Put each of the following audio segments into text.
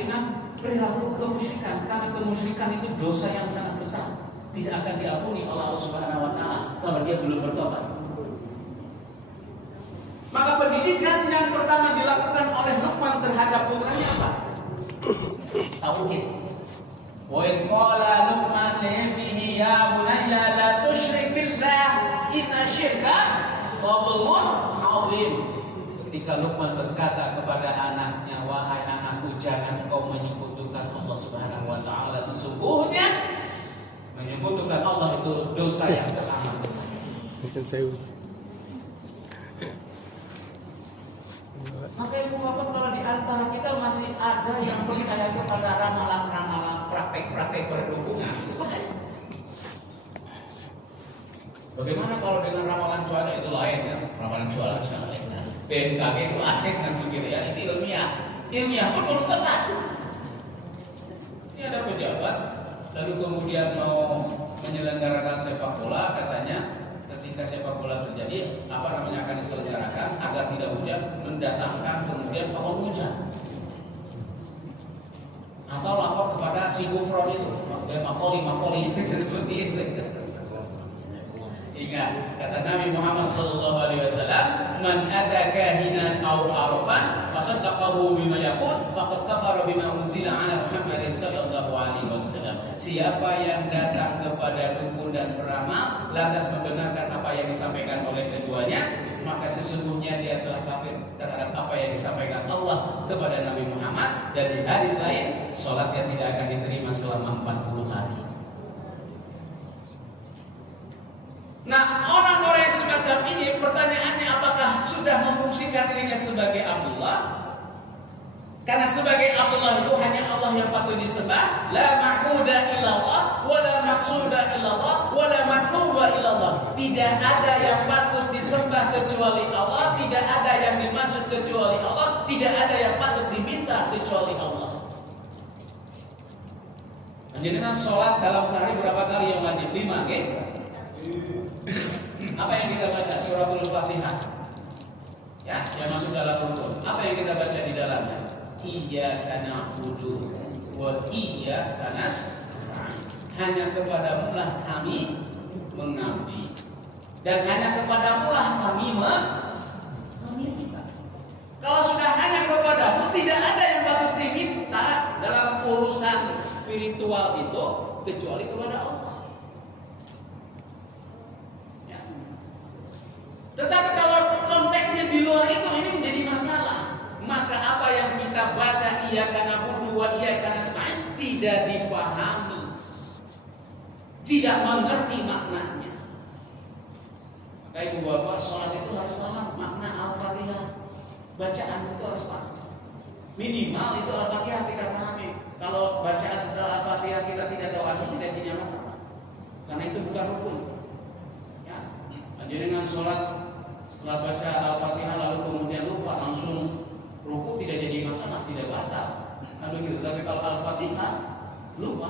dengan perilaku kemusyrikan, karena kemusyrikan itu dosa yang sangat besar, tidak akan diampuni oleh Allah Subhanahu wa taala kalau dia belum bertobat. Maka pendidikan yang pertama dilakukan oleh Luqman terhadap putranya apa? Tauhid. Wa isqala Luqman li ibnihi ya bunayya la tusyrik billah inna syirka la dzulmun 'adzim. Ketika Luqman berkata kepada anaknya, wahai anakku, jangan kau menyekutukan Allah Subhanahu wa taala, sesungguhnya menyekutukan Allah itu dosa yang teramat besar. Maka ibu bapak, kalau di antara kita masih ada yang percaya kepada ramalan-ramalan, praktek-praktek perdukungan, itu bahaya. Bagaimana kalau dengan ramalan cuaca itu lain ya? Ramalan cuaca lain. BMKG itu lain kan begitu ya? Itu ilmiah pun belum tepat. Ini ada pejabat, lalu kemudian mau menyelenggarakan sepak bola, katanya ketika sepak bola terjadi akan diselenggarakan agar tidak hujan, mendatangkan kemudian pawang hujan atau lapor kepada si Gufron itu, Makoli seperti itu. Ingat kata Nabi Muhammad SAW, man ata kahinan aw arafan fasaddaqahu bima yaqul faqad kafara bima unzila ala Muhammadin sallallahu alaihi wasallam. Siapa yang datang kepada dukun dan peramal lantas membenarkan apa yang disampaikan oleh keduanya, maka sesungguhnya dia telah kafir terhadap apa yang disampaikan Allah kepada Nabi Muhammad. Dan di hadis lain, salatnya tidak akan diterima selama 40 hari. Nah, orang-orang yang semacam ini, pertanyaannya apakah sudah memfungsikan dirinya sebagai Abdullah? Karena sebagai Abdullah itu hanya Allah yang patut disembah, la ma'budu illallah, wa la maqsuda illallah, wa la matluba illallah. Tidak ada yang patut disembah kecuali Allah, tidak ada yang dimaksud kecuali Allah, tidak ada yang patut diminta kecuali Allah. Menjadikan sholat dalam sehari berapa kali yang wajib? 5, okay? Apa yang kita baca? Suratul Fatihah. Ya, yang masuk dalam rukun. Apa yang kita baca di dalamnya? Iyyaka na'budu wa iyyaka nasta'in. Hanya kepadamu lah kami mengabdi, dan hanya kepadamu lah kami meminta. Kalau sudah hanya kepadamu, tidak ada yang patut diminta dalam urusan spiritual itu kecuali kepada Allah. Tetapi kalau konteksnya di luar itu, ini menjadi masalah. Maka apa yang kita baca iyyaka na'budu wa iyyaka nasta'in tidak dipahami, tidak mengerti maknanya. Maka ibu bapak, sholat itu harus paham makna Al-Fatihah. Bacaan itu harus paham. Minimal itu Al-Fatihah kita pahami. Kalau bacaan setelah Al-Fatihah kita tidak tahu artinya, tidak punya masalah. Karena itu bukan rukun. Ya, jadi dengan sholat setelah baca Al-Fatihah lalu kemudian lupa langsung ruku, tidak jadi masalah, tidak batal. Nah begitu. Tapi kalau Al-Fatihah lupa,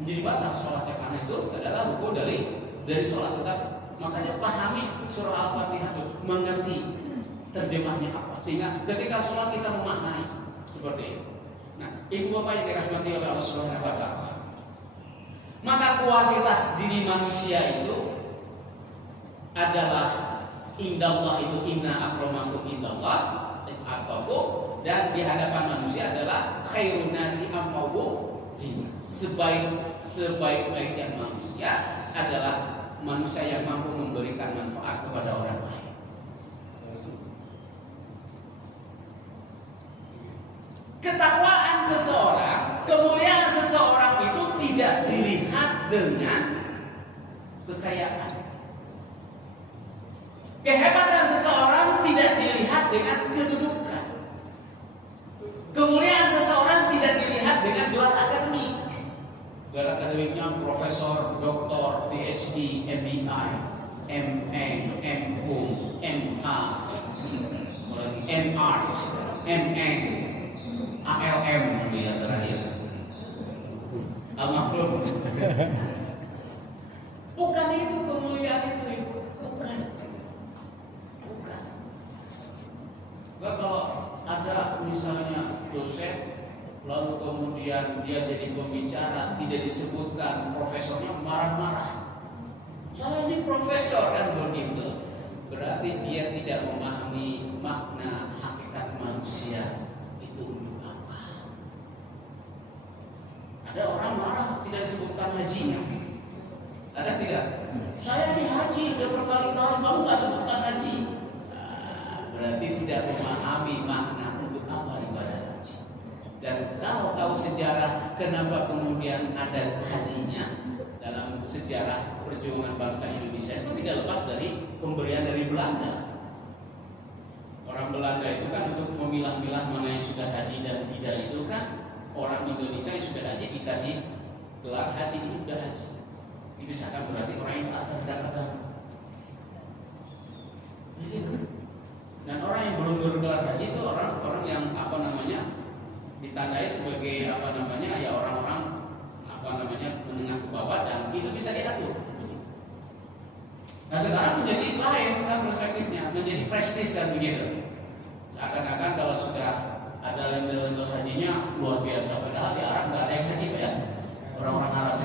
menjadi batal sholatnya, karena itu adalah ruku dari sholat. Tetap makanya pahami surah Al-Fatihah, mengerti terjemahnya apa, sehingga ketika sholat kita memaknai seperti itu. Nah, ibu bapak yang dirahmati oleh Allah Subhanahu wa taala, maka kualitas diri manusia itu adalah indallah, itu inna akramakum indallah atqakum, dan di hadapan manusia adalah khairun nasi anfa'uhum linnas. Sebaik-baiknya manusia adalah manusia yang mampu memberikan manfaat kepada orang lain. Ketakwaan seseorang, kemuliaan seseorang itu tidak dilihat dengan kekayaan. Kehebatan seseorang tidak dilihat dengan kedudukan. Kemuliaan seseorang tidak dilihat dengan gelar akademik. Gelar akademiknya profesor, doktor, PhD, MBI, MA, MHum, MA, MR, MA, ALM ya terakhir. Al-Makhluk. Bukan itu kemuliaan itu, Ibu. Bukan. Kalau ada misalnya dosen lalu kemudian dia jadi pembicara, tidak disebutkan profesornya, marah-marah. Saya ini profesor kan begitu. Berarti dia tidak memahami makna hakikat manusia itu untuk apa. Ada orang marah tidak disebutkan hajinya. Ada tidak? Saya ini haji, udah berkali-kali kamu nggak sebutkan haji. Berarti tidak memahami makna untuk apa ibadah haji. Dan kalau tahu sejarah kenapa kemudian ada hajinya dalam sejarah perjuangan bangsa Indonesia itu tidak lepas dari pemberian dari Belanda. Orang Belanda itu kan untuk memilah-milah mana yang sudah haji dan tidak itu kan orang Indonesia yang sudah haji dikasih gelar haji, ini sudah haji. Dipisahkan berarti orang yang tak terhadap agama. Dan orang yang belum bergelar haji itu orang yang ditandai sebagai ya orang-orang menengah ke bawah dan itu bisa diatur. Nah sekarang menjadi lain kan perspektifnya, menjadi prestis kan begitu. Seakan-akan kalau sudah ada label-label hajinya luar biasa, padahal di Arab nggak ada yang haji ya, orang-orang Arab.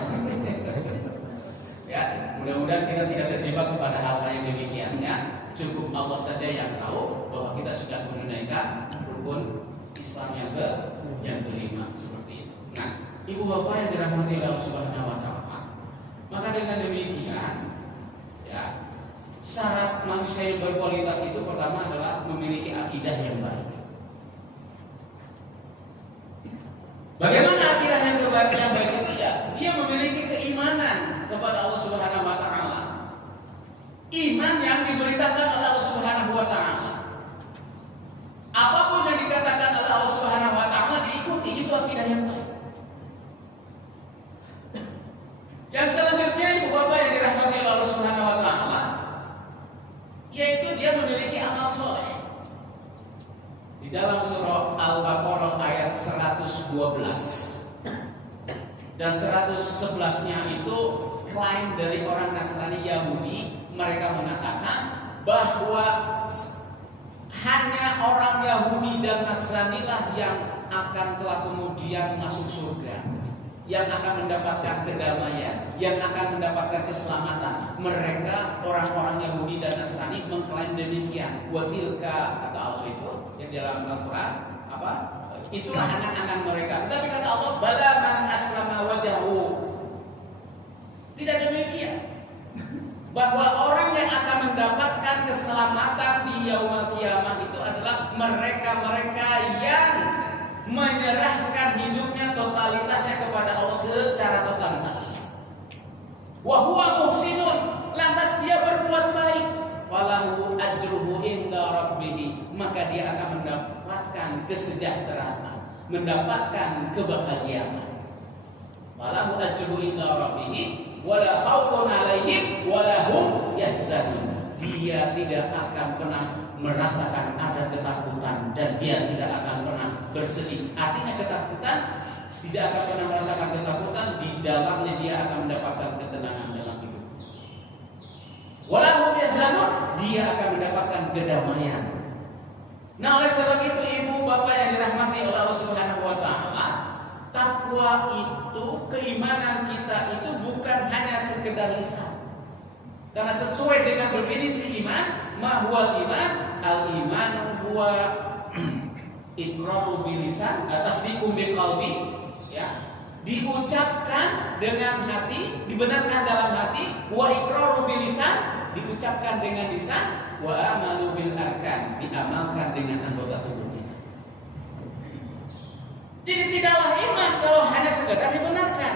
Ya, mudah-mudahan kita tidak terjebak kepada hal-hal yang demikian ya. Cukup Allah saja yang tahu bahwa kita sudah menunaikan rukun Islam yang kelima seperti itu. Nah, ibu bapak yang dirahmati Allah Subhanahu wa taala, maka dengan demikian ya, syarat manusia yang berkualitas itu pertama adalah memiliki akidah yang baik. Bagaimana akidah yang baik itu ya? Dia memiliki keimanan kepada Allah Subhanahu wa taala. Iman yang diberitakan oleh Allah Subhanahu wa taala. Apapun yang dikatakan oleh Allah Subhanahu wa taala diikuti, itu akidah yang baik. Yang selanjutnya ibu bapak yang dirahmati oleh Allah Subhanahu wa taala, yaitu dia memiliki amal soleh. Di dalam surah Al-Baqarah ayat 112 dan 111-nya itu klaim dari orang Nasrani Yahudi. Mereka mengatakan bahwa hanya orang Yahudi dan Nasrani lah yang akan kelak kemudian masuk surga, yang akan mendapatkan kedamaian, yang akan mendapatkan keselamatan. Mereka orang-orang Yahudi dan Nasrani mengklaim demikian. Watilka, kata Allah itu yang dalam Al-Quran apa? Itulah anak-anak mereka. Tetapi kata Allah, bala man aslama wajhahu. Tidak demikian. Bahwa orang yang akan mendapatkan keselamatan di yaumul kiamah itu adalah mereka-mereka yang menyerahkan hidupnya totalitasnya kepada Allah secara totalitas. Wa huwa muhsinun, lantas dia berbuat baik, walahu ajruhu inda rabbih, maka dia akan mendapatkan kesejahteraan, mendapatkan kebahagiaan. Walahu ajruhu inda rabbih wala khaufun alaihim wala hum yahzanun. Dia tidak akan pernah merasakan ada ketakutan dan dia tidak akan pernah bersedih. Artinya ketakutan, tidak akan pernah merasakan ketakutan, di dalamnya dia akan mendapatkan ketenangan dalam hidup. Wala hum yahzanun, dia akan mendapatkan kedamaian. Nah, oleh sebab itu ibu bapak yang dirahmati oleh Allah Subhanahu wa taala, takwa itu, keimanan kita itu bukan hanya sekedar lisan. Karena sesuai dengan definisi iman, ma huwal iman, al-iman huwa iqraru bil lisan, tasdiqu bil qalbi, ya. Diucapkan dengan hati, dibenarkan dalam hati, wa iqraru bil lisan, diucapkan dengan lisan, wa amalu bil arkan, diamalkan dengan anggota tubuh kita. Jadi tidaklah iman kalau hanya sekedar dibenarkan.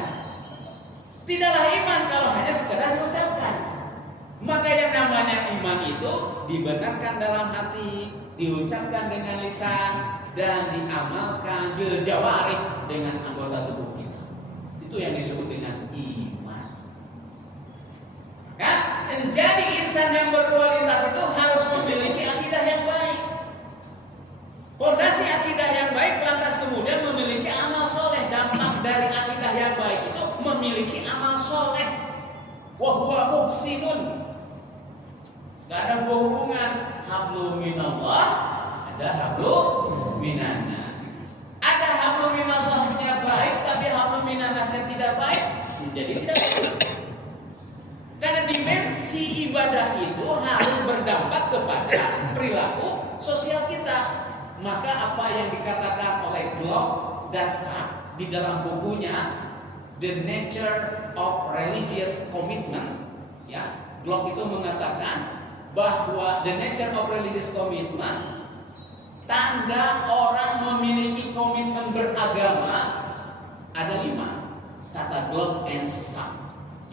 Tidaklah iman kalau hanya sekedar diucapkan. Maka yang namanya iman itu dibenarkan dalam hati, diucapkan dengan lisan, dan diamalkan bil jawarih dengan anggota tubuh kita. Itu yang disebut dengan iman. Kan? Menjadi insan yang berkualitas itu harus memiliki akidah yang baik. Fondasi akidah yang baik lantas kemudian memiliki amal soleh. Dampak dari akidah yang baik itu memiliki amal soleh. Wa huwa muhsinun. Gak ada dua hubungan. Hablu minallah, ada hablu minannas. Ada hablu minallah maka apa yang dikatakan oleh Glock dan Stark di dalam bukunya The Nature of Religious Commitment, ya, Glock itu mengatakan bahwa the nature of religious commitment, tanda orang memiliki komitmen beragama ada 5, kata Glock and Stark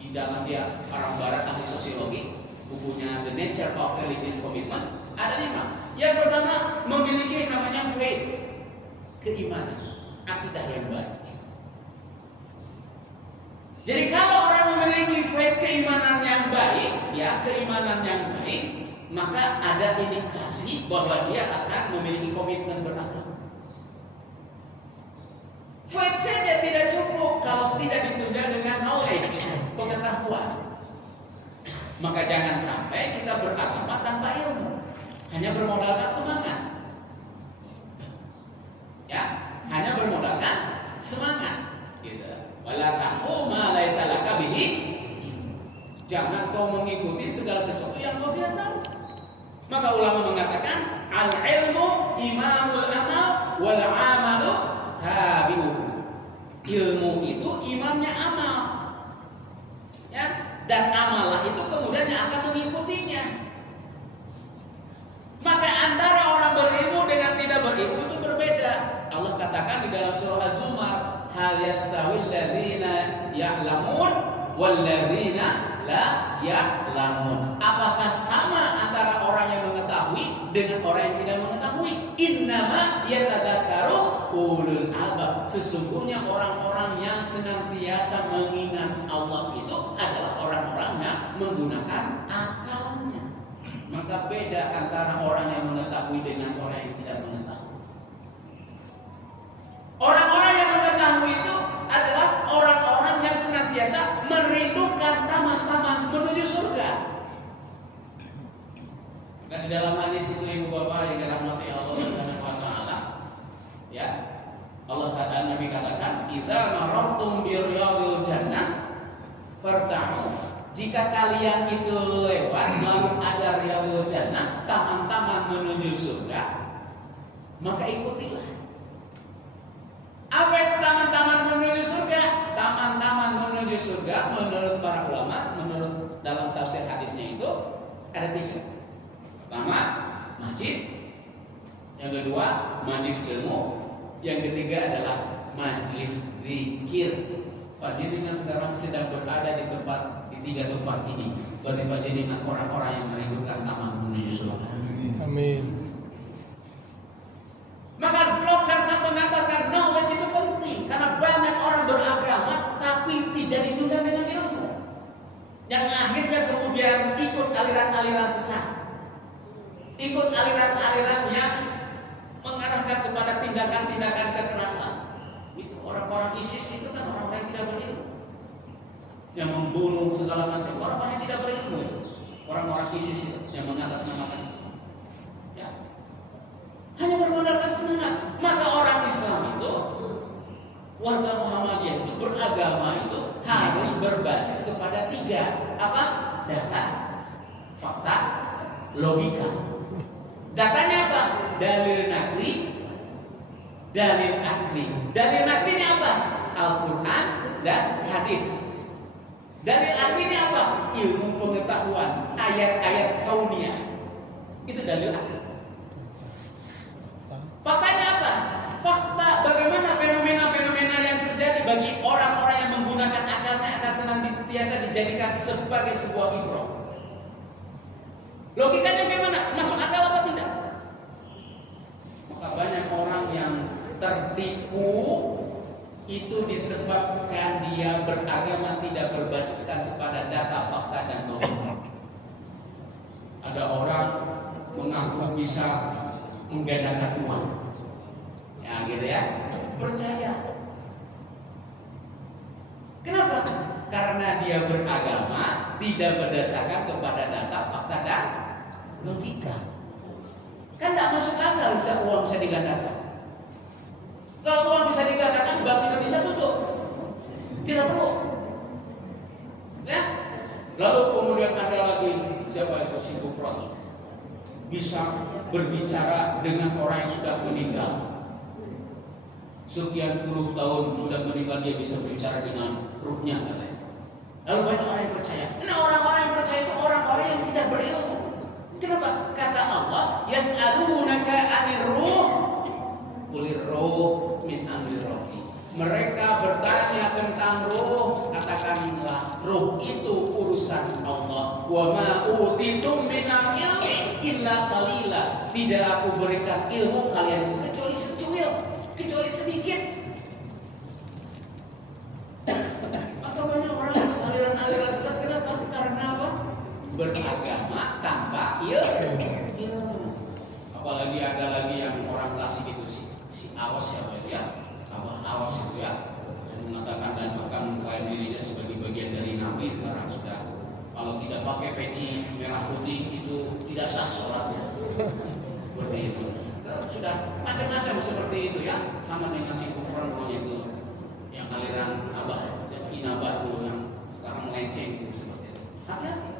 di dalam dia orang barat ahli sosiologi, bukunya The Nature of Religious Commitment ada 5. Yang pertama, memiliki namanya faith, keimanan, akidah yang baik. Jadi kalau orang memiliki faith, keimanan yang baik, ya, keimanan yang baik, maka ada indikasi bahwa dia akan memiliki komitmen beragama. Faith saja tidak cukup kalau tidak ditunda dengan knowledge, pengetahuan. Maka jangan sampai kita beragama tanpa ilmu, hanya bermodalkan semangat. Ya, hanya bermodalkan semangat. Gitu. Wala taqfu ma laisa laka bihi. Jangan kau mengikuti segala sesuatu yang kau tidak tahu. Maka ulama mengatakan al-ilmu imamul amal wal amalu tabi'uhu. Ilmu itu imamnya amal. Ya, dan amalah itu kemudian yang akan mengikutinya. Maka antara orang berilmu dengan tidak berilmu itu berbeda. Allah katakan di dalam surah Az-Zumar, hal yastawil ladzina ya'lamun wal ladzina la ya'lamun. Apakah sama antara orang yang mengetahui dengan orang yang tidak mengetahui? Innama yatadzakkaru ulul albab. Sesungguhnya orang-orang yang senantiasa mengingat Allah itu adalah orang-orang yang menggunakan akalnya. Maka beda antara orang yang mengetahui dengan orang yang tidak mengetahui. Orang-orang yang mengetahui itu adalah orang-orang yang senantiasa merindukan taman-taman menuju surga. Dan di dalam hadis itu ibu bapak yang dirahmati Allah Subhanahu wa taala, ya, Allah kata, Nabi katakan, "Idza marartum bi riyadil jannah farta'u." Jika kalian itu lewat lalu ada riyadul jannah, taman-taman menuju surga, maka ikutilah. Apa itu taman-taman menuju surga? Taman-taman menuju surga menurut para ulama, menurut dalam tafsir hadisnya itu ada 3. Pertama, masjid. Yang kedua, majlis ilmu. Yang ketiga adalah majlis zikir. Pak Jenengan sekarang sedang berada di 3 tempat ini. Berarti Pak Jenengan orang-orang yang merindukan taman menuju surga. Amin. Maka Glock Dasar mengatakan knowledge itu penting karena banyak orang beragama tapi tidak ditunda dengan ilmu, yang akhirnya kemudian ikut aliran-aliran sesat, ikut aliran-aliran yang mengarahkan kepada tindakan-tindakan kekerasan. Itu orang-orang ISIS itu kan orang-orang yang tidak berilmu, yang membunuh segala macam, orang-orang yang tidak berilmu. Orang-orang ISIS itu yang mengatasnamakan Islam, ya, hanya bermodalkan semangat. Maka orang Islam itu, warga Muhammadiyah itu, beragama itu harus berbasis kepada 3. Apa? Data, fakta, logika. Datanya apa? Dalil nakli, dalil akli. Dalil nakli ini apa? Al-Quran dan hadis. Dalil akli ini apa? Ilmu pengetahuan, ayat-ayat kauniyah. Itu dalil akli. Faktanya apa? Fakta bagaimana fenomena-fenomena yang terjadi bagi orang-orang yang menggunakan akalnya akan senantiasa dijadikan sebagai sebuah ibrah. Logikanya bagaimana? Masuk akal apa tidak? Maka banyak orang yang tertipu itu disebabkan dia beragama tidak berbasiskan kepada data, fakta, dan logika. Ada orang mengaku bisa menggandakan uang, ya gitu ya, percaya. Kenapa? Karena dia beragama tidak berdasarkan kepada data, fakta, dan logika. Kan tidak masuk akal bisa uang bisa digandakan. Kalau uang bisa digandakan, Bank Indonesia tutup, tidak perlu. Ya. Lalu kemudian ada lagi siapa itu, si Gufron, bisa berbicara dengan orang yang sudah meninggal. Sekian puluh tahun sudah meninggal, dia bisa berbicara dengan ruhnya. Lalu banyak orang yang percaya. Nah, orang-orang yang percaya itu orang-orang yang tidak berilmu. Kenapa? Kata Allah, yas'alunaka 'anir ruh, qulir ruh min amri rabbi. Mereka bertanya tentang ruh, katakanlah ruh itu urusan Allah. Wa ma utitum minal ilmi illa qalila. Tidak aku berikan ilmu kalian itu kecuali secuil, kecuali sedikit. Maka banyak orang yang aliran-aliran sesat. Kenapa? Karena apa? Beragama tanpa ilmu. Apalagi ada lagi yang orang klasik itu si awas ya. Awas itu ya, yang mengatakan dan bahkan mengklaim dirinya sebagai bagian dari Nabi. Sekarang sudah, kalau tidak pakai peci merah putih itu tidak sah sholatnya. Seperti itu. Sudah macam-macam seperti itu ya, sama dengan si kufran itu yang aliran inabah dulu yang sekarang melenceng itu seperti itu. Hati-hati.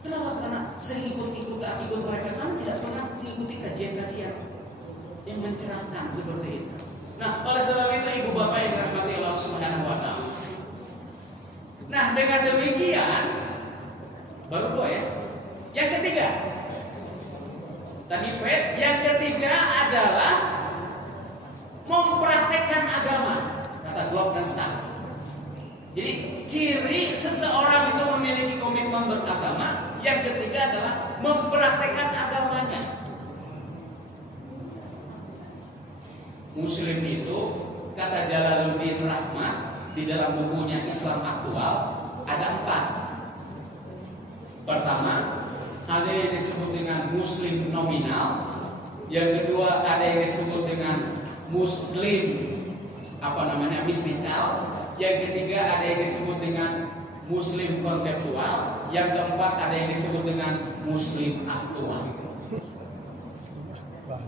Kenapa? Karena sering ikut mereka kan tidak pernah mengikuti kajian-kajian yang mencerahkan seperti itu. Nah, oleh sebab itu ibu bapak yang dirahmati Allah Subhanahu wa taala. Nah, dengan demikian baru dua ya. Yang ketiga, tadi faith, yang ketiga adalah mempraktekkan agama, kata Glock dan Stark. Jadi ciri seseorang itu memiliki komitmen beragama, yang ketiga adalah mempraktekkan agamanya. Muslim itu, kata Jalaluddin Rahmat di dalam bukunya Islam Aktual, ada 4. Pertama, ada yang disebut dengan Muslim nominal. Yang kedua, ada yang disebut dengan Muslim mistikal. Yang ketiga, ada yang disebut dengan Muslim konseptual. Yang keempat, ada yang disebut dengan Muslim aktual.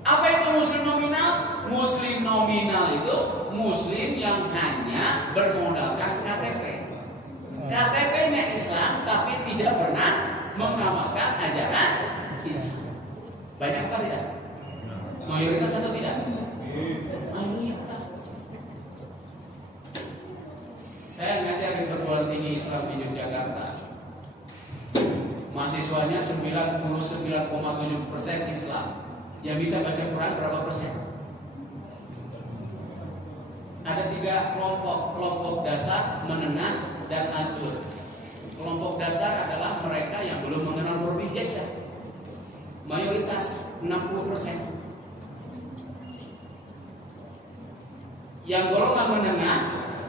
Apa itu Muslim nominal? Muslim nominal itu Muslim yang hanya bermodalkan KTP. KTP-nya Islam tapi tidak pernah mengamalkan ajaran Islam. Banyak apa tidak? Mayoritas atau tidak? Mayoritas. Saya ngajar di perguruan tinggi Islam di Yogyakarta. Mahasiswanya 99,7% Islam. Yang bisa baca Quran berapa persen? Ada 3 kelompok dasar, menengah, dan lanjut. Kelompok dasar adalah mereka yang belum mengenal huruf hijaiyah. Mayoritas 60%. Yang golongan menengah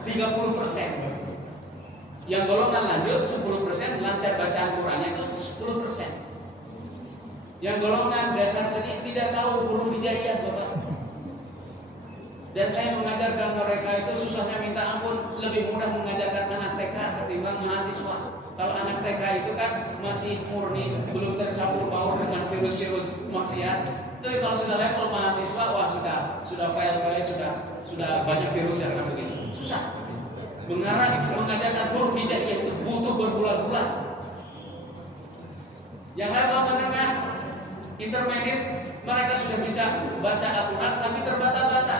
30%. Yang golongan lanjut 10%, lancar bacaan Qurannya itu 10%. Yang golongan dasar tadi tidak tahu huruf hijaiyah, Bapak. Dan saya mengajarkan mereka itu susahnya minta ampun, lebih mudah mengajarkan anak TK ketimbang mahasiswa. Kalau anak TK itu kan masih murni, belum tercampur baur dengan virus-virus maksiat. Tapi kalau sudah level mahasiswa, wah sudah file-file sudah banyak virus yang begitu. Susah. Mengajarkan huruf hijaiyah itu butuh berbulan-bulan. Yang level menengah, intermediate, mereka sudah bisa baca Al-Quran tapi terbata-bata.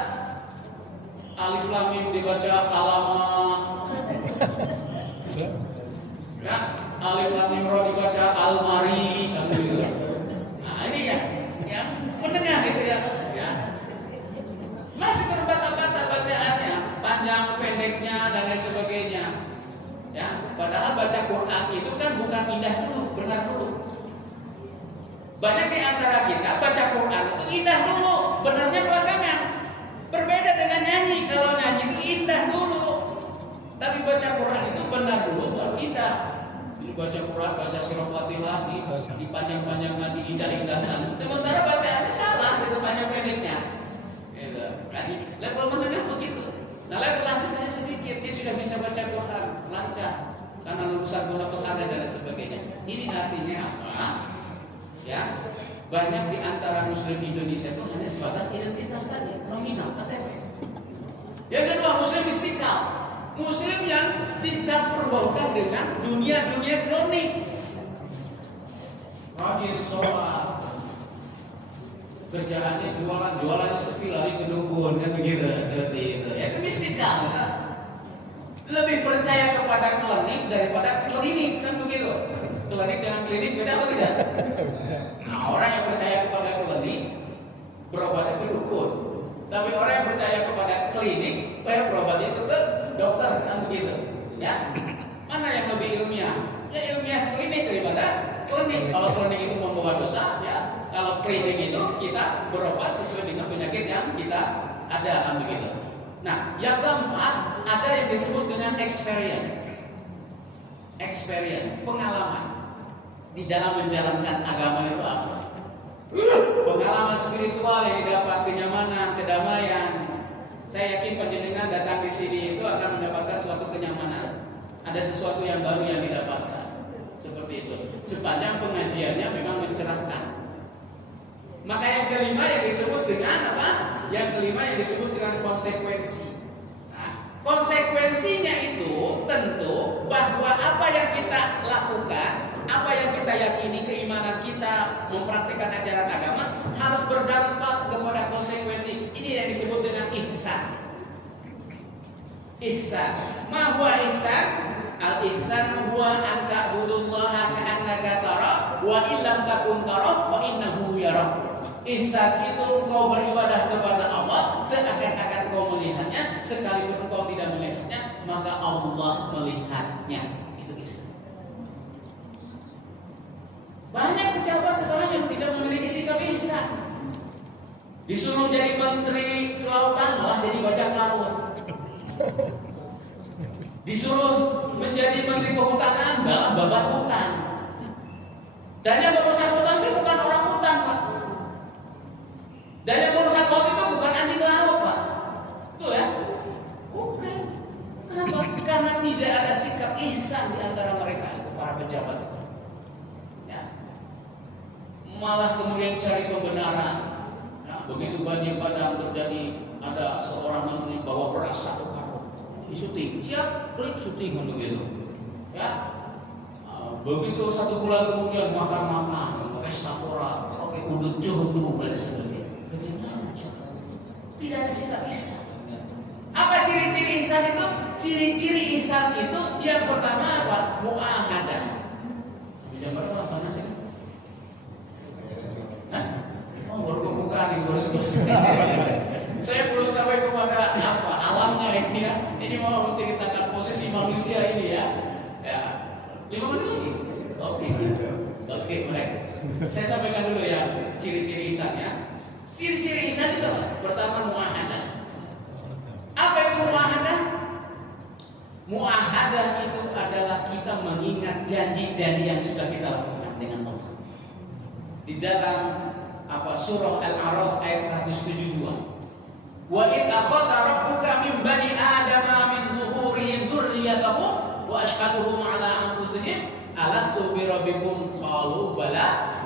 Alif Lam Mim dibaca alamat, ya, Alif Lam Mim Ra dibaca almari, gitu. Nah ini ya menengah gitu ya. Masih terbata-bata bacaannya, panjang pendeknya dan lain sebagainya. Ya, padahal baca Quran itu kan bukan indah dulu, benar dulu. Banyak di antara kita baca Quran itu indah dulu, benarnya belakangan. Berbeda dengan nyanyi. Kalau nyanyi itu indah dulu, tapi baca Quran itu benar dulu baru indah. Jadi baca Quran, baca surah Fatihah dipanjang-panjangkan, diindah-indahkan. Sementara bacaannya salah, gitu panjang pendeknya. Gitu. Jadi level menengah begitu. Nah level lanjutnya sedikit, dia sudah bisa baca Quran lancar karena lulusan pondok pesantren dan sebagainya. Ini artinya apa? Ya, banyak di antara Muslim Indonesia itu hanya sebatas identitas tadi, nominal, KTP. Yang kedua, Muslim mistikal, Muslim yang dicampur baurkan dengan dunia-dunia klinik, rajin sholat, kerjaannya jualannya sepi lari ke dukun kan begitu, seperti itu. Ya kemiskinan. Kan? Lebih percaya kepada klinik daripada klinik kan begitu. Klinik dengan klinik beda apa tidak? Nah, orang yang percaya kepada klinik berobatnya ke dukun. Tapi orang yang percaya kepada klinik berobatnya itu ke dokter kan begitu. Ya. Mana yang lebih ilmiah? Ya ilmiah klinik daripada klinik. Kalau klinik itu membawa dosa, ya. Kalau klinik itu kita berobat sesuai dengan penyakit yang kita ada kan begitu. Nah, yang keempat ada yang disebut dengan experience, pengalaman di dalam menjalankan agama itu apa? Pengalaman spiritual yang didapat, kenyamanan, kedamaian. Saya yakin panjenengan datang di sini itu akan mendapatkan suatu kenyamanan. Ada sesuatu yang baru yang didapatkan. Seperti itu. Sepanjang pengajiannya memang mencerahkan. Maka yang kelima yang disebut dengan apa? Yang kelima yang disebut dengan konsekuensi. Nah, konsekuensinya itu tentu bahwa apa yang kita lakukan, apa yang kita yakini, keimanan kita mempraktikkan ajaran agama harus berdampak kepada konsekuensi. Ini yang disebut dengan ihsan. Ihsan. Ma huwa ihsan? Al-ihsan huwa an ta'budullaha ka'annaka tara wa illam takun tara fa innahu yarak. Ihsan itu engkau beribadah kepada Allah seakan-akan kau melihatnya, sekalipun engkau tidak melihatnya, maka Allah melihatnya. Itu ihsan. Banyak pejabat sekarang yang tidak memiliki sikap ihsan. Disuruh jadi menteri kelautan malah jadi bajak laut. Disuruh menjadi menteri kehutanan malah babat hutan. Dan yang berusaha hutan itu bukan orang hutan, Pak. Dan yang merusak laut itu bukan anjing laut, Pak. Betul ya? Bukan. Kenapa? Karena tidak ada sikap ihsan di antara mereka itu para pejabat. Ya. Malah kemudian cari pembenaran. Nah, begitu banjir padang terjadi, ada seorang menteri bawa beras 1 karung. Ini syuting, siap, klik syuting untuk itu. Ya. Begitu 1 bulan kemudian makan restoran, pakai udut jodoh dan sebagainya. Tidak ada sikap ihsan. Apa ciri-ciri ihsan itu? Ciri-ciri ihsan itu yang pertama apa? Mu'ahadah. Sampai jam berapa panas ini? Hah? Oh, baru kebukaan ini baru selesai. Saya belum sampai kepada apa alamnya ini ya. Ini mau menceritakan posisi manusia ini ya. Ya. 5 menit lagi. Oke, baik. Saya sampaikan dulu ya ciri-ciri ihsan ya. Ciri-ciri ihsan itu pertama muahadah. Apa itu muahadah? Muahadah itu adalah kita mengingat janji-janji yang sudah kita lakukan dengan Allah. Di dalam surah Al-A'raf ayat 172. Wa id akhadha rabbuka min bani adama min zuhurihim dzurriyyatahum wa ashhaduhum ala anfusihim alastu bi rabbikum qalu bala.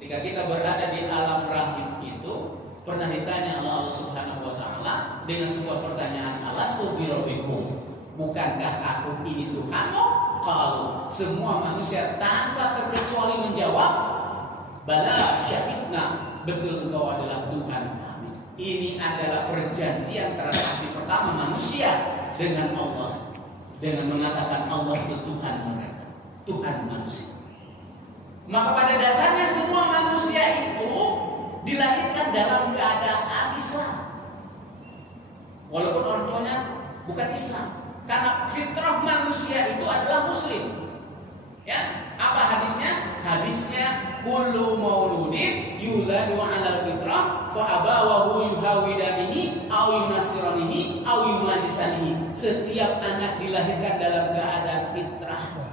Ketika kita berada di alam rahim itu pernah ditanya Allah Subhanahu wa taala dengan sebuah pertanyaan, alastu bi rabbikum, bukankah aku ini Tuhanmu? Qalu, semua manusia tanpa terkecuali menjawab, bala syahidna, betul engkau adalah Tuhan kami. Ini adalah perjanjian transaksi pertama manusia dengan Allah, dengan mengatakan Allah itu Tuhan mereka, Tuhan manusia. Maka pada dasarnya semua manusia itu dilahirkan dalam keadaan Islam. Walaupun orang tuanya bukan Islam. Karena fitrah manusia itu adalah Muslim. Ya, apa hadisnya? Hadisnya kullu mauludin yuladu 'alal fitrah fa abawahu yuhawidanihi aw yunasiranihi aw yumajisanihi. Setiap anak dilahirkan dalam keadaan fitrah.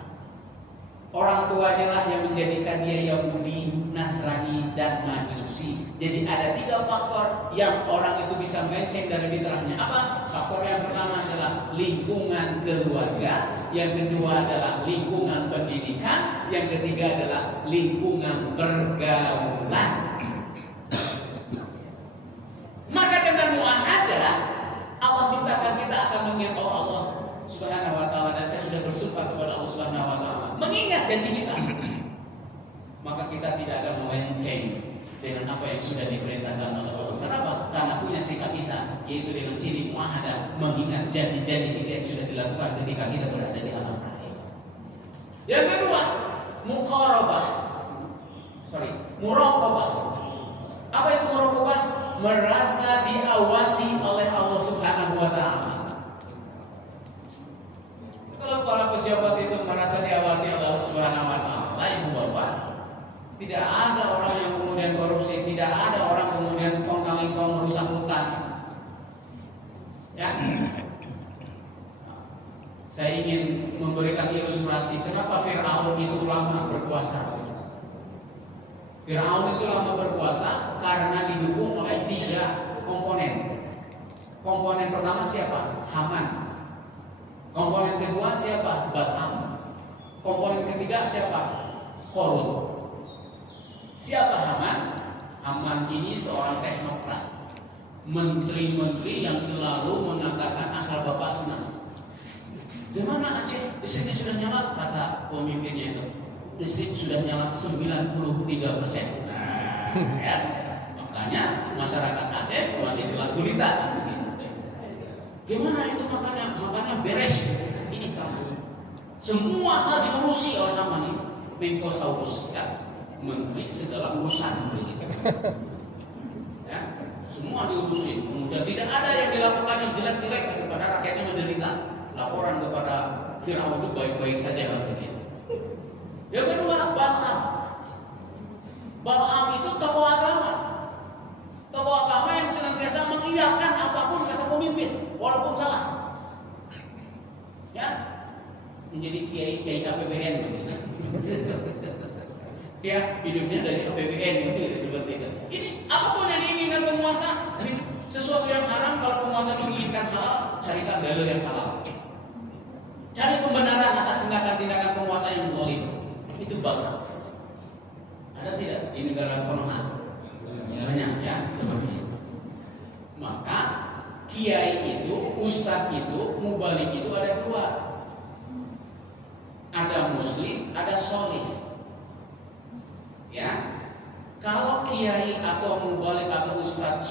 Orang tuanya lah yang menjadikan dia Yahudi, Nasrani, dan Majusi. Jadi ada 3 faktor yang orang itu bisa melenceng dari fitrahnya. Apa? Faktor yang pertama adalah lingkungan keluarga, yang kedua adalah lingkungan pendidikan, yang ketiga adalah lingkungan pergaulan. Maka dengan muahadah Allah ciptakan kita akan mengingat Allah Subhanahu wa taala, dan saya sudah bersumpah kepada Allah Subhanahu wa taala mengingat janji kita. Maka kita tidak akan melenceng dengan apa yang sudah diperintahkan oleh Allah. Kenapa? Karena punya sikap ihsan, yaitu dengan ciri muahadah, mengingat janji-janji kita yang sudah dilakukan ketika kita berada di alam akhir. Yang kedua, muraqabah. Apa itu muraqabah? Merasa diawasi oleh Allah Subhanahu wa taala. Kalau para pejabat itu merasa diawasi oleh Allah Subhanahu wa taala, yang Bapak, tidak ada orang yang kemudian korupsi, tidak ada orang kemudian kong-kali-kong merusak hutan. Ya. Saya ingin memberikan ilustrasi kenapa Fir'aun itu lama berkuasa. Fir'aun itu lama berkuasa karena didukung oleh 3 komponen. Komponen pertama siapa? Haman. Komponen kedua siapa? Bal'am. Komponen ketiga siapa? Qarun. Siapa Haman? Haman ini seorang teknokrat, menteri-menteri yang selalu mengatakan asal bapak senang. Di mana Aceh? Listriknya sudah nyala, kata pemimpinnya itu. Listrik sudah nyala 93%. Nah, ya. Makanya masyarakat Aceh masih gelap gulita. Gimana itu makanya? Makanya beres ini kamu. Semua hal diurusi oleh Haman ini. Menko Saurus kan? Menteri segala urusan ya, semua diurusin. Kemudian tidak ada yang dilakukan yang jelek-jelek kepada rakyatnya menderita. Laporan kepada Fir'aun itu baik-baik saja katanya. Yang kedua, Bal'am. Bal'am itu tokoh agama. Tokoh agama yang senantiasa mengiyakan apapun kata pemimpin, walaupun salah. Ya, menjadi kiai APBN begitu. Ya, hidupnya dari APBN seperti itu. Ini apapun yang diinginkan penguasa, sesuatu yang haram, kalau penguasa menginginkan halal, carikan dalil yang halal. Cari pembenaran atas tindakan-tindakan penguasa yang zalim. Itu Bal'am. Ada tidak di negara Konoha? Banyak ya, seperti itu. Maka kiai itu, ustadz itu, mubalik itu ada 2. Ada muslim, ada sholih. Ya, kalau kiai atau mubalik atau ustadz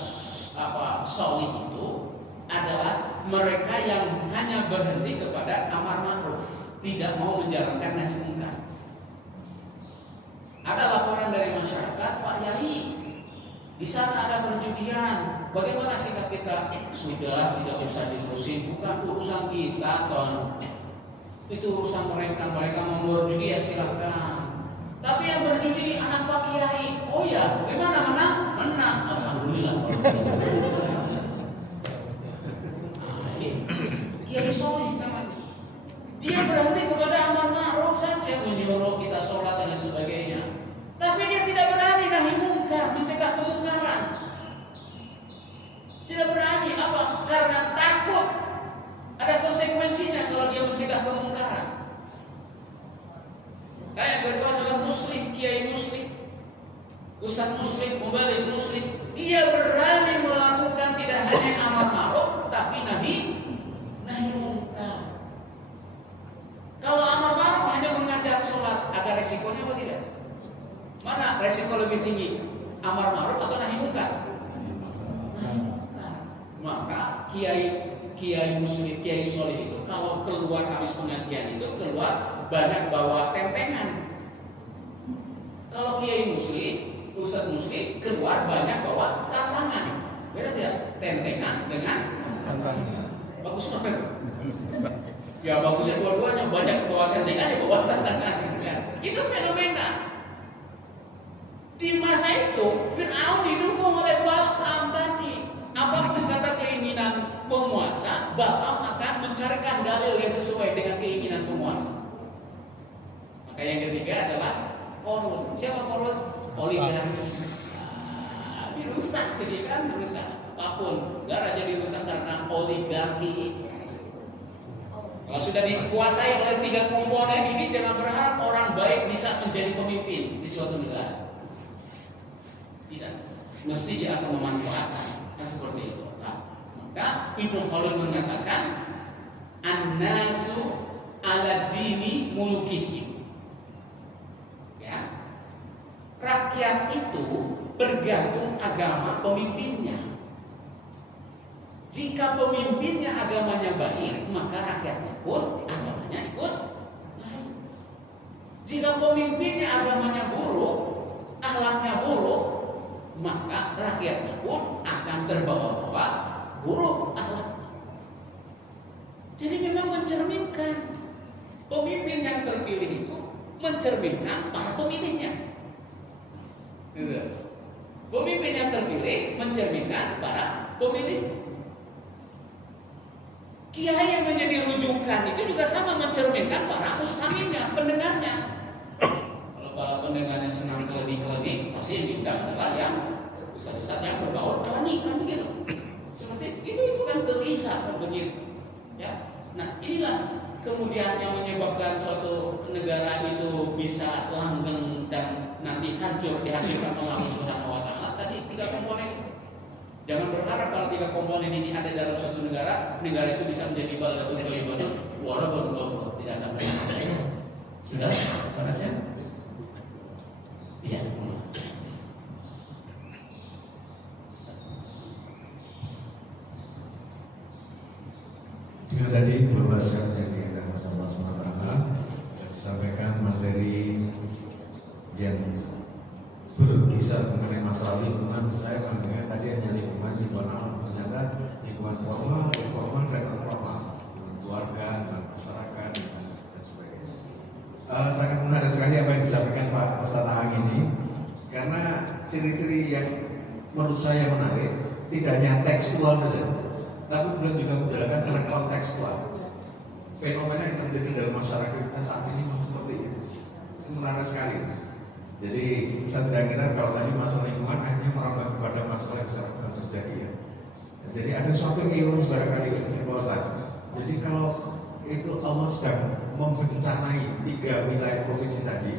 sholih itu adalah mereka yang hanya berhenti kepada amar ma'ruf, tidak mau menjalankan nahi munkar. Ada laporan dari masyarakat, Pak Yai, di sana ada perjudian. Bagaimana sikap kita? Sudah, tidak usah diterusin, bukan urusan kita, Ton. Itu urusan mereka. Mereka mau berjudi ya silakan. Tapi yang berjudi anak Pak Kiai. Oh ya, bagaimana menang? Menang. Alhamdulillah. Kiai soleh namanya. Dia berhenti kepada amar ma'ruf saja, menyuruh kita sholat dan sebagainya. Tapi dia tidak berani nahi munkar, mencegah kemungkaran. Tidak berani apa? Karena takut ada konsekuensinya kalau dia mencegah kemungkaran. Kayak kedua adalah muslim, kiai muslim, ustadz muslim, mubalik muslim. Dia berani melakukan tidak hanya amar ma'ruf, tapi nahi munkar. Kalau amar ma'ruf hanya mengajak sholat, ada resikonya atau tidak? Mana resiko lebih tinggi? Amar ma'ruf atau nahi munkar? Maka kiai muslim, kiai soleh itu kalau keluar habis pengajian itu keluar banyak bawa tentengan. Kalau kiai muslim, ustadz muslim keluar banyak bawa tantangan. Beda tidak? Tentengan dengan tantangan. Bagus banget. Ya bagusnya dua-duanya, banyak bawa tentengan ya bawa tantangan. Ya. Itu fenomena. Di masa itu Fir'aun didukung oleh Bal'am tadi. Apapun kata keinginan penguasa, Bal'am akan mencarikan dalil yang sesuai dengan keinginan penguasa. Maka yang ketiga adalah Qarun. Siapa Qarun? Oligarki. Dirusak jadi kan, rusak. Apapun, negara jadi rusak karena oligarki. Kalau sudah dikuasai oleh 3 komponen ini, jangan berharap orang baik bisa menjadi pemimpin di suatu negara. Tidak, mesti dia akan memanfaatkan. Nah, seperti itu. Nah, maka Ibnu Khaldun mengatakan, an-nasu ala dini mulukihim. Ya, rakyat itu bergantung agama pemimpinnya. Jika pemimpinnya agamanya baik, maka rakyatnya pun agamanya ikut baik. Jika pemimpinnya agamanya buruk, akhlaknya buruk, maka rakyatnya pun akan terbawa-bawa buruk akhlak. Jadi memang mencerminkan, pemimpin yang terpilih itu mencerminkan para pemilihnya. Pemimpin yang terpilih mencerminkan para pemilih. Kiai yang menjadi rujukan itu juga sama mencerminkan para mustaminya, pendengarnya. Kalau para pendengarnya senang klinik-klinik, pasti yang diundang adalah yang ustaz-ustaz yang berbaur klinik kan begitu. Seperti itu kan terlihat begitu. Ya. Nah, inilah kemudian yang menyebabkan suatu negara itu bisa langgeng dan nanti dihancurkan oleh Allah Subhanahu wa taala. Tadi 3 komponen itu. Jangan berharap kalau 3 komponen ini ada dalam suatu negara itu bisa menjadi baladun kalimatun walaupun tidak akan berhasil. Sudah panasnya? Iya. Dengan tadi berbahasa yang dikatakan Allah SWT yang disampaikan materi yang berkisar mengenai masalah lingkungan, saya mendengar tadi hanya lingkungan alam, ternyata lingkungan formal, informal dan non formal, keluarga, masyarakat dan sebagainya. Sangat menarik sekali apa yang disampaikan Pak Ustaz Ahang ini, karena ciri-ciri yang menurut saya menarik tidak hanya tekstual saja, tapi beliau juga menjalankan secara kontekstual. Fenomena yang terjadi dalam masyarakat kita saat ini memang seperti itu menarik sekali. Jadi saya tidak kira kalau tadi masalah lingkungan akhirnya merambah kepada masalah yang sekarang terjadi ya. Jadi ada suatu ironis barangkali ya Pak Ustaz. Jadi kalau itu Allah sedang membencanai 3 wilayah provinsi tadi,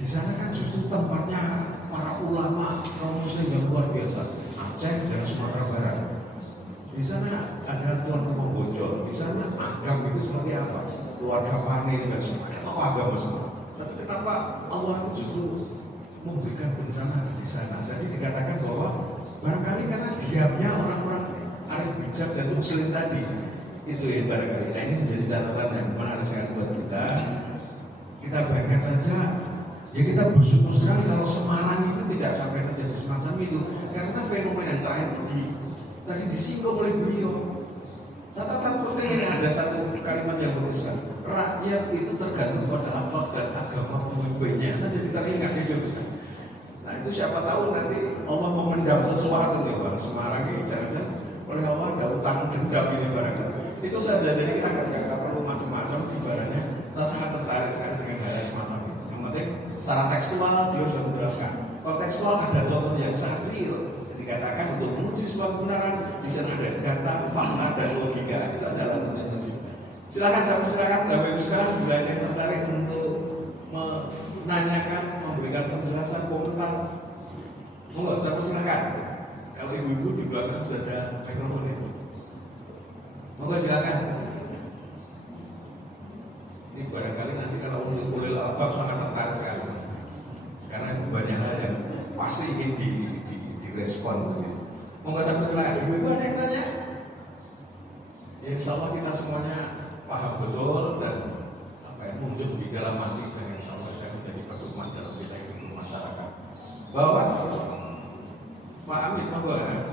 di sana kan justru tempatnya para ulama kaum muslim yang luar biasa, Aceh dan Sumatera Barat. Di sana ada tuan rumah bojol, di sana agam itu seperti apa? Keluarga panis dan semuanya tahu agama semua. Tapi kenapa Allah itu justru memberikan bencana di sana? Tadi dikatakan bahwa barangkali karena diamnya orang-orang arif bijak dan muslim tadi. Itu ya barangkali. Nah, ini menjadi catatan yang menarik sekali buat kita. Kita bayangkan saja, ya kita bersyukur sekali kalau Semarang itu tidak sampai terjadi semacam itu. Karena fenomena yang terakhir tadi disinggung oleh beliau. Catatan penting ada satu kalimat yang berusaha. Rakyat itu tergantung pada akhlak dan agama pemimpinnya. Saya jadi teringat itu bisa. Nah itu siapa tahu nanti Allah memendam sesuatu ya Bang Semarang ini jangan-jangan oleh Allah ada utang dendam ini barangkali. Itu saja, jadi kita nggak perlu macam-macam ibaratnya. Kita sangat tertarik sekali dengan hal semacam itu. Yang penting secara tekstual beliau sudah menjelaskan. Kontekstual ada contoh yang sangat real. Dikatakan untuk menguji sebuah kebenaran di sana ada data, fakta dan logika. Kita jalan dengan silakan Bapak Ibu sekarang bila ada yang tertarik untuk menanyakan, memberikan penjelasan, komentar, monggo silakan. Kalau ibu-ibu di belakang sudah ada mikrofon itu, monggo silakan. Ini barangkali nanti kalau ulil albab sangat tertarik sekali, karena banyak hal yang pasti ingin direspon. Monggo silakan. Ibu-ibu ada yang tanya? Ya, insya Allah kita semuanya paham betul dan muncul di dalam hati saya, insya Allah sudah menjadi pedoman dalam kita hidup masyarakat. Bahwa Pak Amit monggo ya,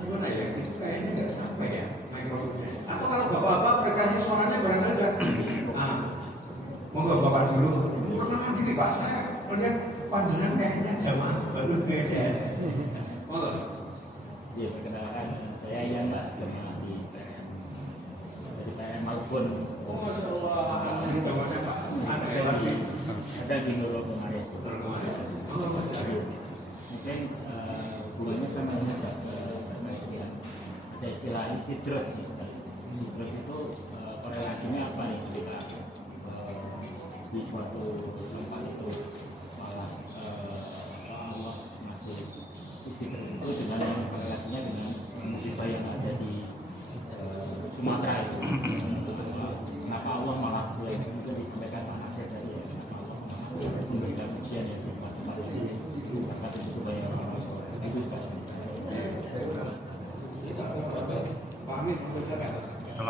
gimana ya? Itu kayaknya nggak sampai ya mikrofonnya. Atau kalau bapak-bapak frekuensi suaranya barangkali udah. Monggo bapak dulu. Perkenalan diri Pak, saya melihat panjenengan kayaknya jamaah baru kayaknya. Monggo. Iya, perkenalkan saya Ian Pak, jamaah di PRM Malbon. Oh, Masya Allah, ini jamaahnya Pak. Ada di Nurul kemarin. Mungkin hubungannya sama ini ada istilah istidroj nih. Istidroj itu korelasinya apa nih ketika di suatu tempat itu malah Allah masih istidroj itu dengan korelasinya dengan musibah yang ada di Sumatera itu. Kenapa Allah malah boleh mungkin disampaikan Pak Nasir tadi ya, memberikan ujian yang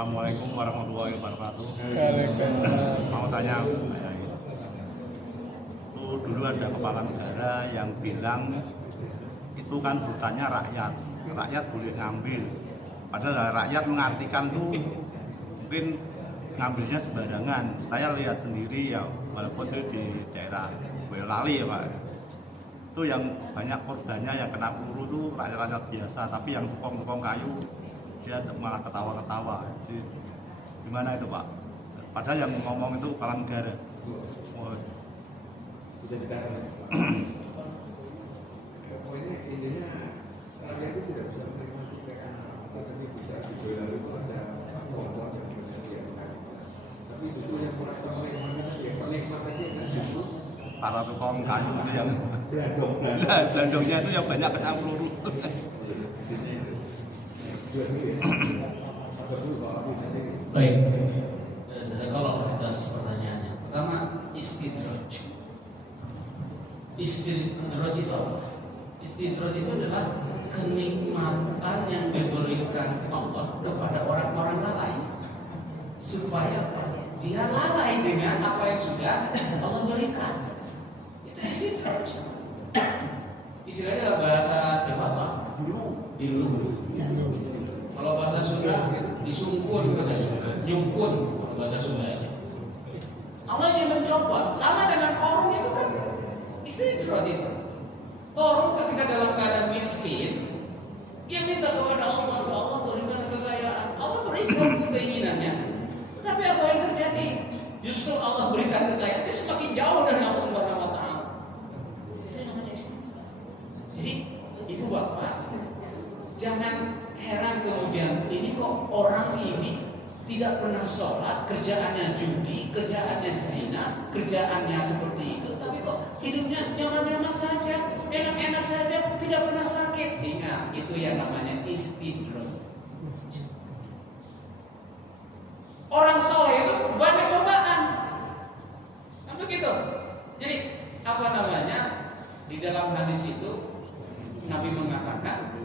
Assalamualaikum warahmatullahi wabarakatuh. Mau tanya, itu dulu ada kepala negara yang bilang itu kan hutannya rakyat, rakyat boleh ngambil. Padahal rakyat mengartikan tuh mungkin ngambilnya sembarangan. Saya lihat sendiri ya, walaupun itu di daerah Boyolali ya Pak. Itu yang banyak korbannya yang kena peluru tuh rakyat-rakyat biasa, tapi yang tukang-tukang kayu dia malah ketawa-ketawa. Jadi gimana itu Pak? Padahal yang ngomong itu kepala negara. Oh. Bisa dikatakan. Pokoknya intinya rakyat itu tidak bisa menerima tindakan atau tadi bisa dibela itu ada kelompok yang menyediakan. Tapi justru yang merasa menikmati yang penikmat aja kan justru Para tukang kayu itu yang belandong-belandong. belandongnya itu yang banyak kena peluru. Baik, jazakallah atas pertanyaannya. Pertama, istidraj. Istidraj itu apa? Istidraj itu adalah kenikmatan yang diberikan Allah kepada orang-orang lain supaya dia lalai dengan apa yang sudah Allah berikan. Itu istidraj. Istilahnya dalam bahasa Jawa apa? Dilulu. Kalau bahasa Sunda disungkun bacanya, nyungkun kalau bahasa Sunda. Allah ingin mencoba, sama dengan Korun itu kan istidraj itu. Korun ketika dalam keadaan miskin, dia minta kepada Allah, Allah berikan kekayaan, Allah berikan keinginannya. Tetapi apa yang terjadi? Justru Allah berikan kekayaan, dia semakin jauh dari Allah Subhanahu Wa Taala. Itu namanya istidraj. Jadi ibu bapak, jangan heran kemudian ini kok orang ini tidak pernah sholat, kerjaannya judi, kerjaannya zina, kerjaannya seperti itu, tapi kok hidupnya nyaman-nyaman saja, enak-enak saja, tidak pernah sakit. Ingat, itu yang namanya istidraj. Orang soleh itu banyak cobaan, kan begitu. Jadi apa namanya di dalam hadis itu Nabi mengatakan,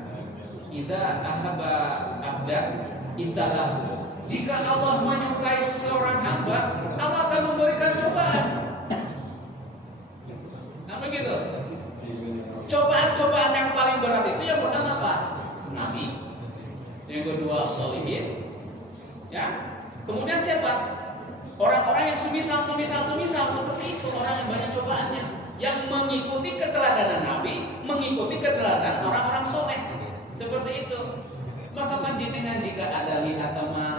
idza ahaba abdan ibtalahu. Jika Allah menyukai seorang hamba, Allah akan memberikan cobaan. Nah begitu. Cobaan-cobaan yang paling berat itu yang pertama apa? Nabi. Yang kedua sholihin. Ya. Kemudian siapa? Orang-orang yang semisal seperti itu, orang yang banyak cobaannya, yang mengikuti keteladanan Nabi, mengikuti keteladanan orang-orang soleh. Seperti itu. Maka panjenengan jika ada lihat teman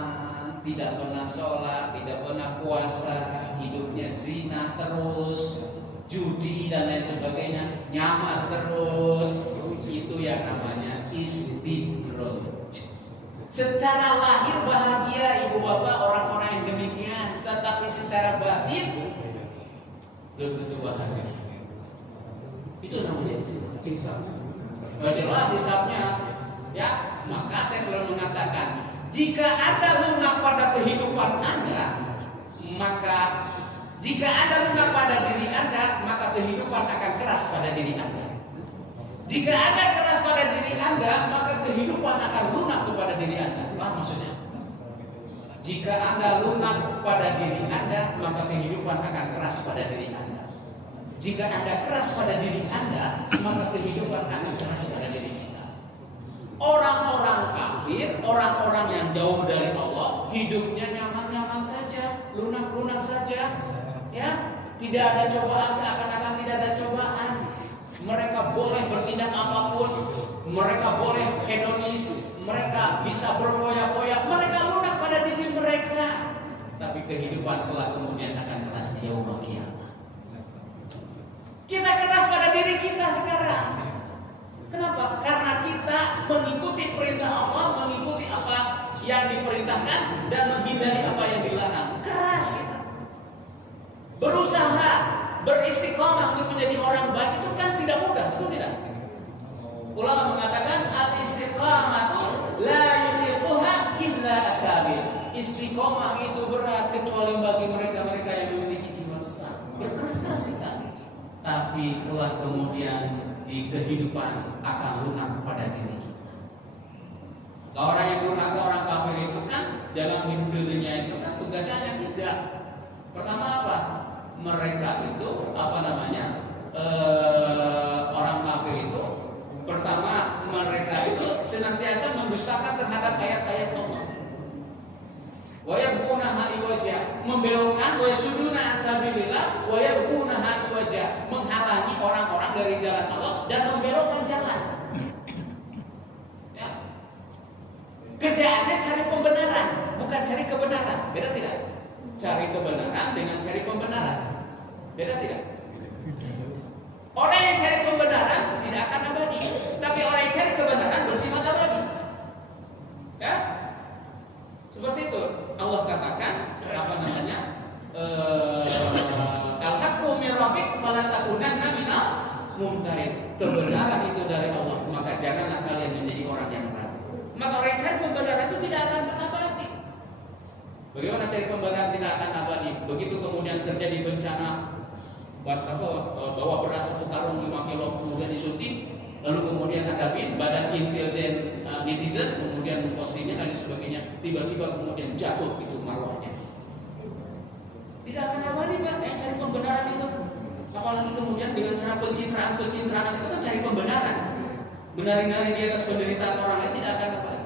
tidak pernah sholat, tidak pernah puasa, hidupnya zina terus, judi dan lain sebagainya, nyamar terus, itu yang namanya istidraj. Secara lahir bahagia ibu bapak orang-orang yang demikian, tetapi secara batin belum tentu bahagia. Itu namanya hisab. Jelas hisabnya. Ya, maka saya selalu mengatakan, jika Anda lunak pada kehidupan Anda, maka jika Anda lunak pada diri Anda, maka kehidupan akan keras pada diri Anda. Jika Anda keras pada diri Anda, maka kehidupan akan lunak kepada diri Anda. Apa maksudnya? Jika Anda lunak pada diri Anda, maka kehidupan akan keras pada diri Anda. Jika Anda keras pada diri Anda, maka kehidupan akan keras pada diri kita. Orang-orang kafir, orang-orang yang jauh dari Allah, hidupnya nyaman-nyaman saja, lunak-lunak saja, ya, tidak ada cobaan, seakan-akan tidak ada cobaan. Mereka boleh bertindak apapun, mereka boleh hedonis, mereka bisa berpoya-poya, mereka lunak pada diri mereka. Tapi kehidupan kelak kemudian akan keras di yaumul qiyamah. Kita keras pada diri kita sekarang. Kenapa? Karena kita mengikuti perintah Allah, mengikuti apa yang diperintahkan dan menghindari apa yang dilarang. Keras kita. Berusaha beristiqomah untuk menjadi orang baik itu kan tidak mudah, betul tidak? Ulama mengatakan al-istiqamatu la yutiquha illa akabir. Istiqomah itu berat kecuali bagi mereka-mereka yang memiliki jiwa besar. Berkeras-keras kita. Tapi kelak kemudian di kehidupan akan lunak pada diri kita. Orang yang durhaka, orang kafir itu kan dalam hidup dunia itu kan tugasnya tidak. Pertama apa? Mereka itu orang kafir itu pertama mereka itu senantiasa mendustakan terhadap ayat-ayat Allah. Wa yabghunaha iwaja, membelokkan wa yasuduna an sabilillah wa yabghunaha iwaja, menghalangi orang-orang dari jalan Allah dan membelokkan jalan. Ya. Kerjaannya cari pembenaran, bukan cari kebenaran. Beda tidak? Cari kebenaran dengan cari pembenaran. Beda tidak? Orang yang cari pembenaran tidak akan abadi, tapi orang yang cari kebenaran bersifat abadi. Ya? Seperti itu Allah katakan al-haqqu min rabbik fala takunanna minal mumtarin. Kebenaran itu dari Allah, maka janganlah kalian menjadi orang yang ragu. Maka orang yang cari pembenaran itu tidak akan abadi. Bagaimana cari pembenaran tidak akan abadi? Begitu kemudian terjadi bencana, bawa beras 1 karung 5 kilo kemudian disuntik, lalu kemudian ada badan intelijen netizen kemudian mempostingnya dan sebagainya, tiba-tiba kemudian jatuh itu marwahnya. Tidak akan abadi, Pak. Yang cari pembenaran itu, apalagi kemudian dengan cara pencitraan itu kan cari pembenaran, menari-nari di atas penderitaan orang lain, tidak akan abadi.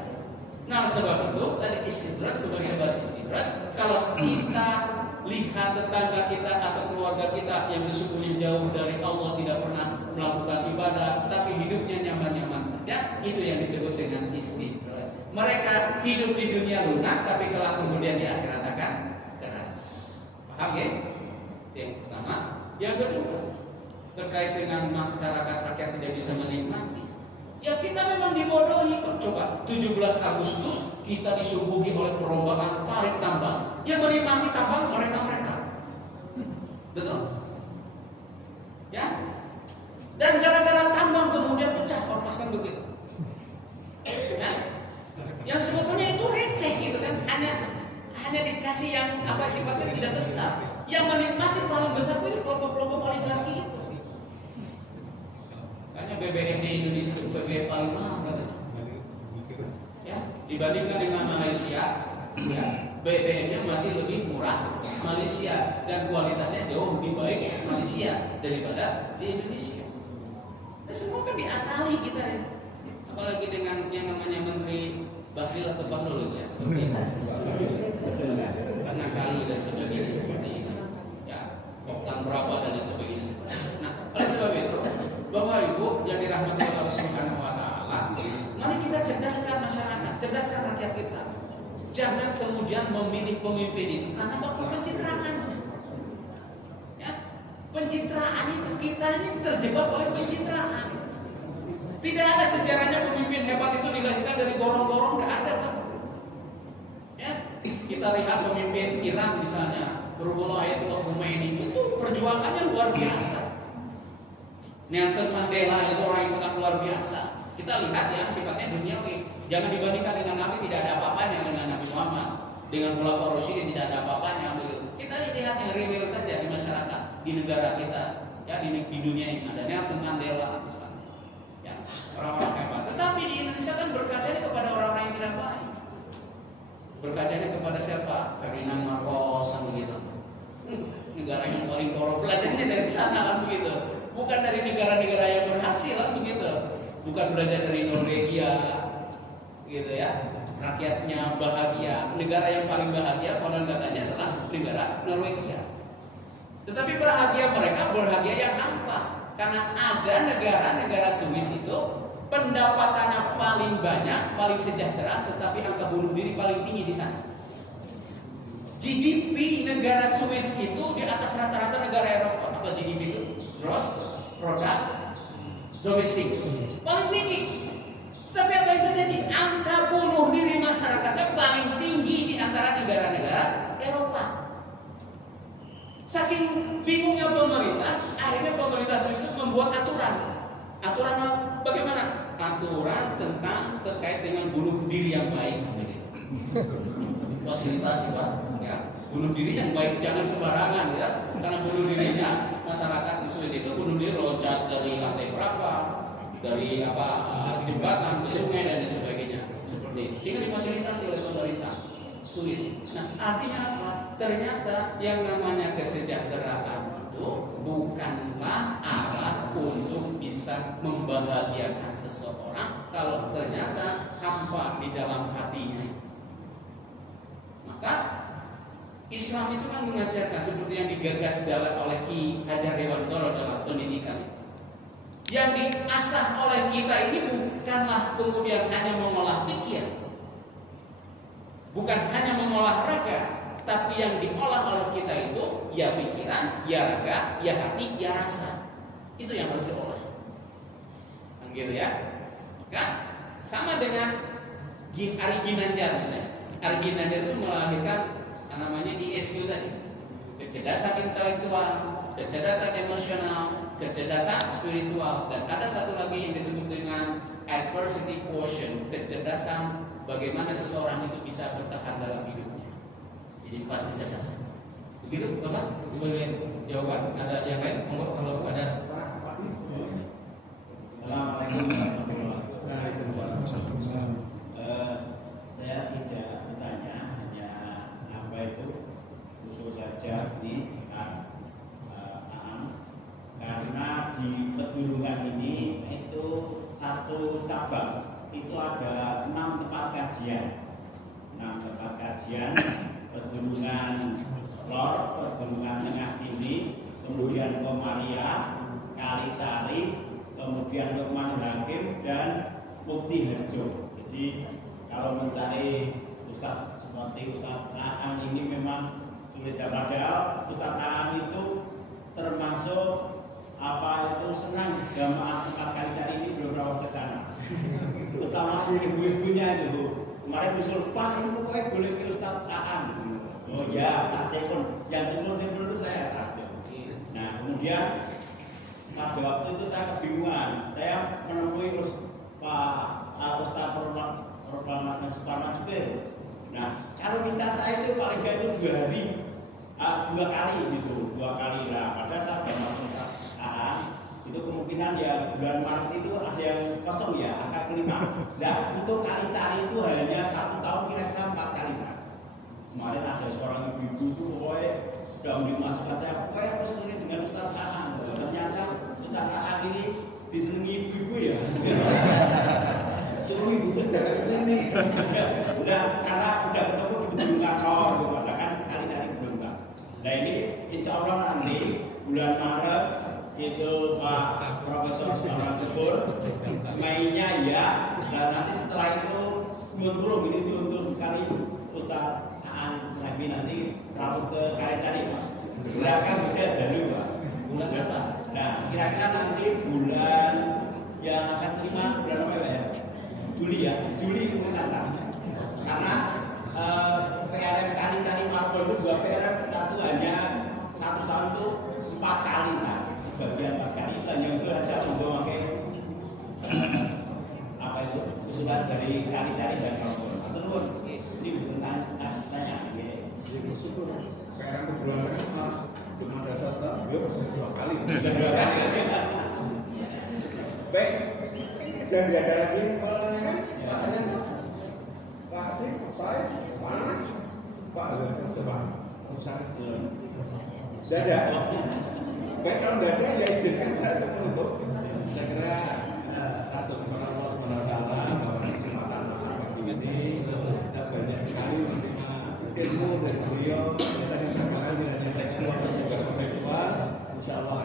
Nah, sebab itu tadi istidrak sebagai istidrak, kalau kita lihat tetangga kita atau keluarga kita yang sesungguhnya jauh dari Allah, tidak pernah melakukan ibadah, tapi hidupnya nyaman-nyaman saja, itu yang disebut dengan istidraj. Mereka hidup di dunia lunak, tapi kelak kemudian di akhirat akan keras. Paham ya? Yang pertama. Yang kedua, terkait dengan masyarakat rakyat tidak bisa menikmati. Ya kita memang dibodohi. Coba 17 Agustus kita disuguhi oleh perlombaan tarik tambang, yang menikmati tambang mereka. Betul? Ya. Dan gara-gara tambang kemudian pecah ormas kan begitu. Ya. Yang sebetulnya itu receh gitu kan, hanya dikasih yang sifatnya tidak besar. Yang menikmati paling besar itu kelompok-kelompok oligarki itu. Hanya BBM di Indonesia itu BBM paling mahal katanya. Ya, dibandingkan dengan Malaysia, ya, BBM-nya masih lebih murah Malaysia dan kualitasnya jauh lebih baik Malaysia daripada di Indonesia. Dan semua kan diakali kita ya. Apalagi dengan yang namanya Menteri Bahlil atau Bahlul ya, seperti itu. Karena kali dan sebagainya seperti itu. Ya, oktan berapa dan sebagainya seperti itu. Nah, oleh sebab itu, Bapak Ibu yang dirahmati Allah Subhanahu wa taala, mari kita cerdaskan masyarakat, cerdaskan rakyat kita. Jangan kemudian memilih pemimpin itu karena faktor pencitraan. Ya, pencitraan itu kita ini terjebak oleh pencitraan. Tidak ada sejarahnya pemimpin hebat itu dilahirkan dari gorong-gorong, tidak ada, Pak. Ya, kita lihat pemimpin Iran misalnya, Ruhollah Ayatullah Khomeini itu perjuangannya luar biasa. Nelson Mandela itu orang yang sangat luar biasa. Kita lihat yang sifatnya duniawi. Jangan dibandingkan dengan Nabi, tidak ada apa-apanya dengan Nabi Muhammad. Dengan Khulafaur Rasyidin tidak ada apa-apanya. Kita lihat yang real saja di masyarakat, di negara kita, ya di dunia ini ada Nelson Mandela misalnya. Ya, orang-orang hebat. Tetapi di Indonesia kan berkacanya kepada orang-orang yang tidak baik. Berkacanya kepada siapa? Ferdinand Marcos kan begitu. Negara yang paling korup, belajarnya dari sana kan begitu. Bukan dari negara-negara yang berhasil kan begitu. Bukan belajar dari Norwegia gitu ya. Rakyatnya bahagia. Negara yang paling bahagia konon katanya adalah negara Norwegia. Tetapi mereka bahagia yang hampa. Karena ada negara-negara Swiss itu pendapatannya paling banyak, paling sejahtera, tetapi angka bunuh diri paling tinggi di sana. GDP negara Swiss itu di atas rata-rata negara Eropa. Apa GDP itu? Gross produk domestik paling tinggi. Tapi apa yang terjadi? Angka bunuh diri masyarakatnya paling tinggi di antara negara-negara Eropa. Saking bingungnya pemerintah, akhirnya pemerintah Swiss itu membuat aturan. Aturan bagaimana? Aturan tentang terkait dengan bunuh diri yang baik. Fasilitasi, Pak. Ya, bunuh diri yang baik jangan sembarangan ya. Karena bunuh dirinya masyarakat di Swiss itu bunuh diri loncat dari lantai berapa, dari jembatan ke sungai dan sebagainya seperti itu. Sehingga difasilitasi oleh pemerintah. sulit. Nah, artinya apa? Ternyata yang namanya kesejahteraan itu bukanlah alat untuk bisa membahagiakan seseorang kalau ternyata hampa di dalam hatinya. Maka Islam itu kan mengajarkan seperti yang digagas oleh Ki Hajar Dewantoro dalam pendidikan. Yang diasah oleh kita ini bukanlah kemudian hanya mengolah pikir, bukan hanya mengolah raga, tapi yang diolah oleh kita itu ya pikiran, ya raga, ya hati, ya rasa. Itu yang harus diolah. Gitu ya. Kan sama dengan Ari Ginanjar misalnya. Ari Ginanjar itu melahirkan namanya ISQ tadi. Kecerdasan intelektual, kecerdasan emosional, kecerdasan spiritual, dan ada satu lagi yang disebut dengan adversity quotient, kecerdasan bagaimana seseorang itu bisa bertahan dalam hidupnya. Jadi 4 kecerdasan. Begitu Bapak? Sebagai jawaban. Ada yang lain? Kalau ada. Assalamualaikum warahmatullahi wabarakatuh. Saya tidak bertanya, hanya apa itu usul saja ini karena di Pedulungan ini itu satu cabang itu ada 6 tempat kajian. 6 tempat kajian, Pedulungan Lor, Pedulungan Tengah sini, kemudian Komaria, Kalicari, kemudian Lukman Hakim dan Mukti Harjo. Jadi kalau mencari Ustadz seperti Ustadz Aan ini memang sulit, padahal Ustadz Aan itu termasuk apa itu senang jamaah tempat Kalicari ini belum rawat ke sana. Terutama ibu-ibunya itu. Kemarin usul, Pak ini pokoknya boleh ke Ustadz Aan. Oh ya, tak telepon. Yang telepon itu saya ada. Nah kemudian pada waktu itu saya kebingungan. Saya menemui Pak Ustadz Robbana Suparman juga. Nah kalau minta saya itu paling gak itu 2 hari, 2 kali gitu, 2 kali lah. Pada saat itu kemungkinan ya bulan Maret itu ada yang kosong ya, akan kelima. Nah untuk Kalicari itu hanya 1 tahun kira-kira 4 kali. Kemarin ada seorang ibu-ibu itu pokoknya sudah dimasukkan saya, pokoknya harus ini dengan Ustadz Aan. Ternyata Ustadz Aan ini disenangi ibu-ibu ya. Suruh ibu itu datang ke sini. Udah karena udah ketemu di Pedulungan Lor, gitu kan Kalicari Pedulungan. Nah ini insya Allah nanti bulan Maret itu Pak Profesor Suparman Jebur, Mei-nya ya, dan nanti setelah itu diuntung ini diuntung sekali Ustadz Aan Nabi nanti lalu ke Kalicari Pak. Gerakan sudah dari Pak. Bulan apa? Nah kira-kira nanti bulan yang akan kelima bulan apa ya? Juli ya, Juli mendatang. Karena PRM Kalicari Marbol itu 2 PRM satu hanya 1 tahun itu 4 kali lah. Bagian 4 kali itu hanya usul aja untuk pakai apa itu usulan dari Kalicari dan Marbol. Atau lu ini bukan tanya ini. PRM sebelumnya belum ada 1 tahun, 2 kali. Baik, ini sudah tidak ada lagi olahnya kan? Pak sih, saya mana? Pak, Pak, sudah ada. Baik, kalau tidak ada ya izinkan saya untuk saya kira masuk kepada Allah SWT bahwa kesempatan pagi ini kita banyak sekali menerima ilmu dari beliau. Tadi saya katakan dari tekstual dan juga kontekstual, insya Allah